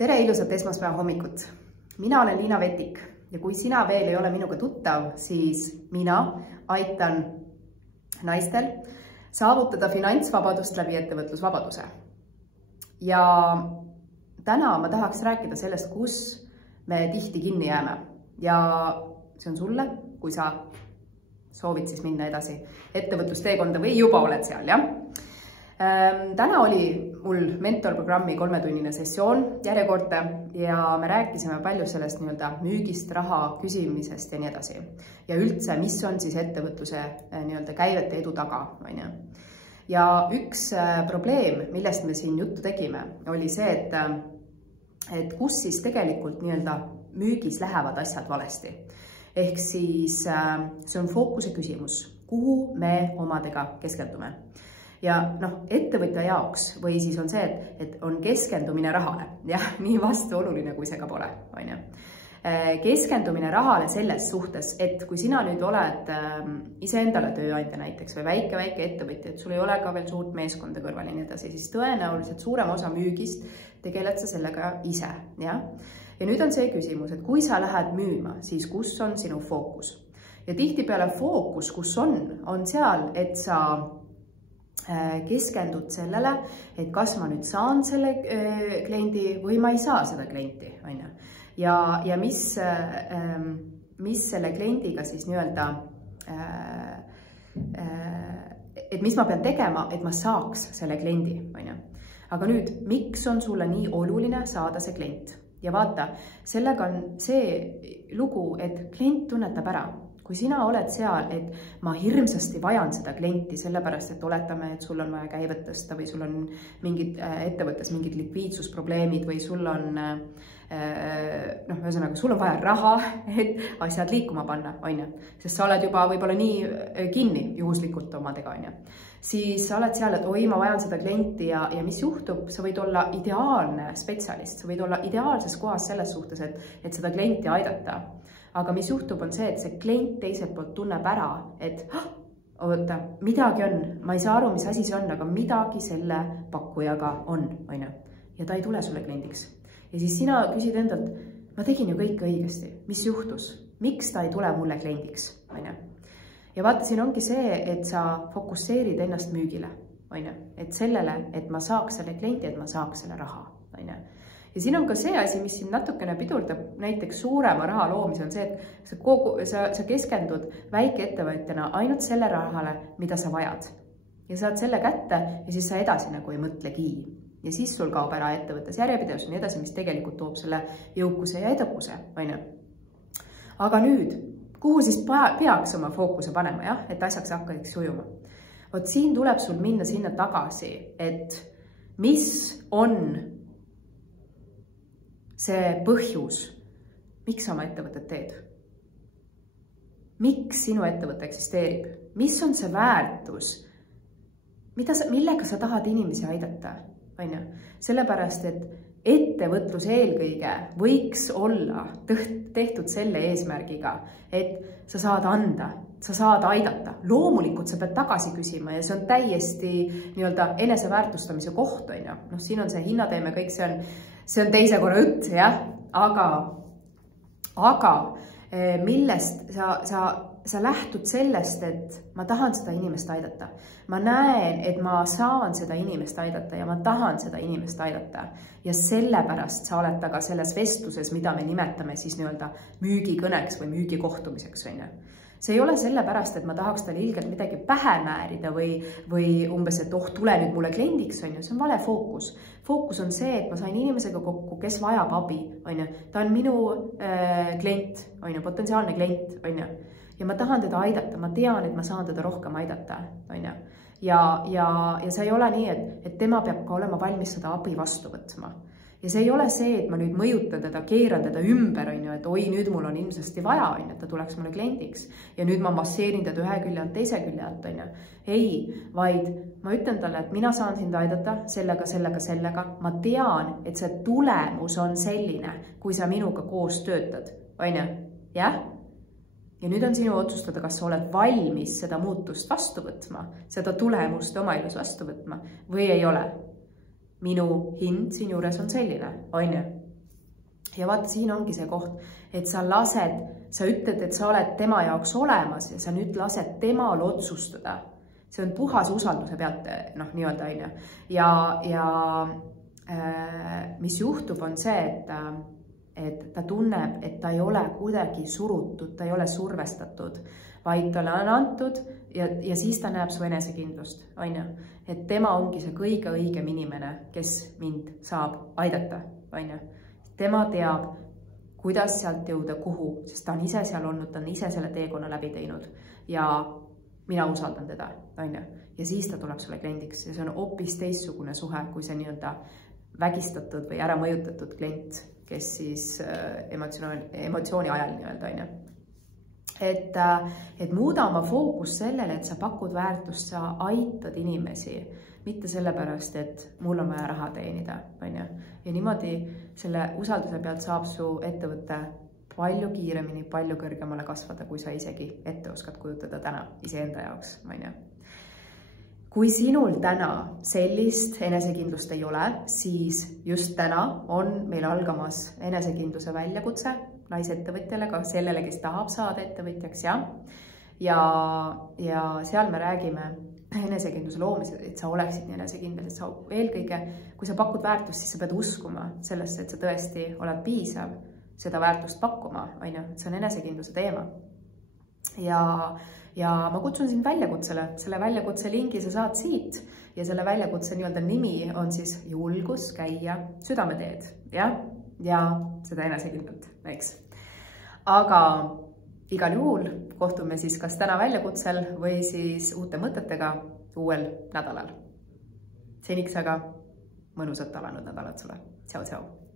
Tere ilusat esmaspäeva hommikut! Mina olen Liina Vetik ja kui sina veel ei ole minuga tuttav, siis mina aitan naistel saavutada finantsvabadust läbi ettevõtlusvabaduse. Ja täna ma tahaks rääkida sellest, kus me tihti kinni jääme. Ja see on sulle, kui sa soovid siis minna edasi ettevõtlusteekonda või juba oled seal, jah? Täna oli mul mentorprogrammi 3-tunnine sessioon järjekordne ja me rääkisime palju sellest müügist, raha küsimisest ja nii edasi. Ja üldse, mis on siis ettevõtluse käivete edu taga. Ja üks probleem, millest me siin juttu tegime, oli see, et kus siis tegelikult müügis lähevad asjad valesti. Ehk siis see on fookuse küsimus, kuhu me omadega keskendume. Ja ettevõtja jaoks või siis on see, et on keskendumine rahale. Jah, nii vastuoluline, kui see ka pole. Keskendumine rahale selles suhtes, et kui sina nüüd oled iseendale tööandja näiteks või väike ettevõtja, et sul ei ole ka veel suurt meeskonda kõrval ja nii edasi, siis tõenäoliselt suurem osa müügist tegeled sa sellega ise. Ja nüüd on see küsimus, et kui sa lähed müüma, siis kus on sinu fookus? Ja tihtipeale fookus, kus on seal, et sa keskendud sellele, et kas ma nüüd saan selle kliendi või ma ei saa seda klienti. Ja mis selle kliendiga siis et mis ma pean tegema, et ma saaks selle kliendi. Aga nüüd, miks on sulle nii oluline saada see klient? Ja vaata, sellega on see lugu, et klient tunnetab ära. Kui sina oled seal, et ma hirmsasti vajan seda klienti, sellepärast, et oletame, et sul on vaja käivet tõsta või sul on ettevõttes mingid likviidsusprobleemid või sul on, sul on vaja raha, et asjad liikuma panna, sest sa oled juba võib-olla nii kinni juhuslikult omadega, siis sa oled seal, et ma vajan seda klienti ja mis juhtub, sa võid olla ideaalne spetsialist, sa võid olla ideaalses kohas selles suhtes, et seda klienti aidata. Aga mis juhtub on see, et see klient teiselt poolt tunneb ära, et oota, midagi on, ma ei saa aru, mis asi see on, aga midagi selle pakkujaga on. Ja ta ei tule sulle kliendiks. Ja siis sina küsid endalt, ma tegin ju kõik õigesti, mis juhtus, miks ta ei tule mulle kliendiks. Ja vaata, siin ongi see, et sa fokusseerid ennast müügile, et sellele, et ma saaks selle kliendi, et ma saaks selle raha. Ja siin on ka see asi, mis siin natukene pidurdab näiteks suurema raha loomise, on see, et sa keskendud väike ettevõtjana ainult selle rahale, mida sa vajad. Ja saad selle kätte ja siis sa edasi ei mõtlegi. Ja siis sul kaob ära ettevõttes järjepidevus ja nii edasi, mis tegelikult toob selle jõukuse ja edukuse. Aga nüüd, kuhu siis peaks oma fookuse panema, et asjaks hakkaks sujuma? Vot siin tuleb sul minna sinna tagasi, et mis on see põhjus, miks sa oma ettevõtet teed? Miks sinu ettevõte eksisteerib? Mis on see väärtus? Millega sa tahad inimesi aidata? Sellepärast, et ettevõtlus eelkõige võiks olla tehtud selle eesmärgiga, et sa saad anda, sa saad aidata. Loomulikult sa pead tagasi küsima ja see on täiesti eneseväärtustamise koht. Siin on see hinnateeme, kõik see on teise korra jutt, aga millest sa lähtud sellest, et ma tahan seda inimest aidata. Ma näen, et ma saan seda inimest aidata ja ma tahan seda inimest aidata. Ja sellepärast sa oled taga selles vestluses, mida me nimetame siis müügikõneks või müügikohtumiseks. See ei ole sellepärast, et ma tahaks talle ilgelt midagi pähe määrida või umbes, et tule nüüd mulle kliendiks, see on vale fookus. Fookus on see, et ma sain inimesega kokku, kes vajab abi, ta on minu klient, potentsiaalne klient, ja ma tahan teda aidata, ma tean, et ma saan teda rohkem aidata, ja see ei ole nii, et tema peab ka olema valmis seda abi vastu võtma. Ja see ei ole see, et ma nüüd mõjutan teda, keeran teda ümber, et nüüd mul on ilmsesti vaja, et ta tuleks mulle kliendiks. Ja nüüd ma masseerin teda ühe külje alt, teise külje alt. Ei, vaid ma ütlen talle, et mina saan sind aidata sellega. Ma tean, et see tulemus on selline, kui sa minuga koos töötad. Jah? Ja nüüd on sinu otsustada, kas sa oled valmis seda muutust vastu võtma, seda tulemust oma elus vastu võtma või ei ole. Minu hind siin juures on selline, ja vaata, siin ongi see koht, et sa ütled, et sa oled tema jaoks olemas ja sa nüüd lased temal otsustada. See on puhas usalduse pealt, nii-öelda, on ju. Ja mis juhtub, on see, et ta tunneb, et ta ei ole kuidagi surutud, ta ei ole survestatud, vaid talle on antud ja siis ta näeb su enesekindlust, on ju. Et tema ongi see kõige õigem inimene, kes mind saab aidata, on ju. Tema teab, kuidas sealt jõuda kuhu, sest ta on ise seal olnud, ta on ise selle teekonna läbi teinud ja mina usaldan teda, on ju. Ja siis ta tuleb sulle kliendiks ja see on hoopis teistsugune suhe, kui see nii-öelda vägistatud või ära mõjutatud klient, kes siis emotsiooni ajal nii-öelda, on ju. Et muuda oma fookus sellele, et sa pakud väärtust, sa aitad inimesi, mitte sellepärast, et mul on vaja raha teenida, on ju. Ja niimoodi selle usalduse pealt saab su ettevõtte palju kiiremini, palju kõrgemale kasvada, kui sa isegi ette oskad kujutada täna iseenda jaoks, on ju. Kui sinul täna sellist enesekindlust ei ole, siis just täna on meil algamas enesekindluse väljakutse naisettevõtjale, ka sellele, kes tahab saada ettevõtjaks, ja seal me räägime enesekindluse loomisel, et sa oleksid nii enesekindel, et sa eelkõige, kui sa pakud väärtust, siis sa pead uskuma sellesse, et sa tõesti oled piisav seda väärtust pakkuma, on ju, see on enesekindluse teema. Ja ma kutsun sind väljakutsele, selle väljakutse lingi sa saad siit ja selle väljakutse nii-öelda nimi on siis julgus käia südameteed, ja seda enesekindlalt, eks. Aga igal juhul kohtume siis kas täna väljakutsel või siis uute mõtetega uuel nädalal. Seniks aga mõnusat alanud nädalat sulle. Tšau, tšau!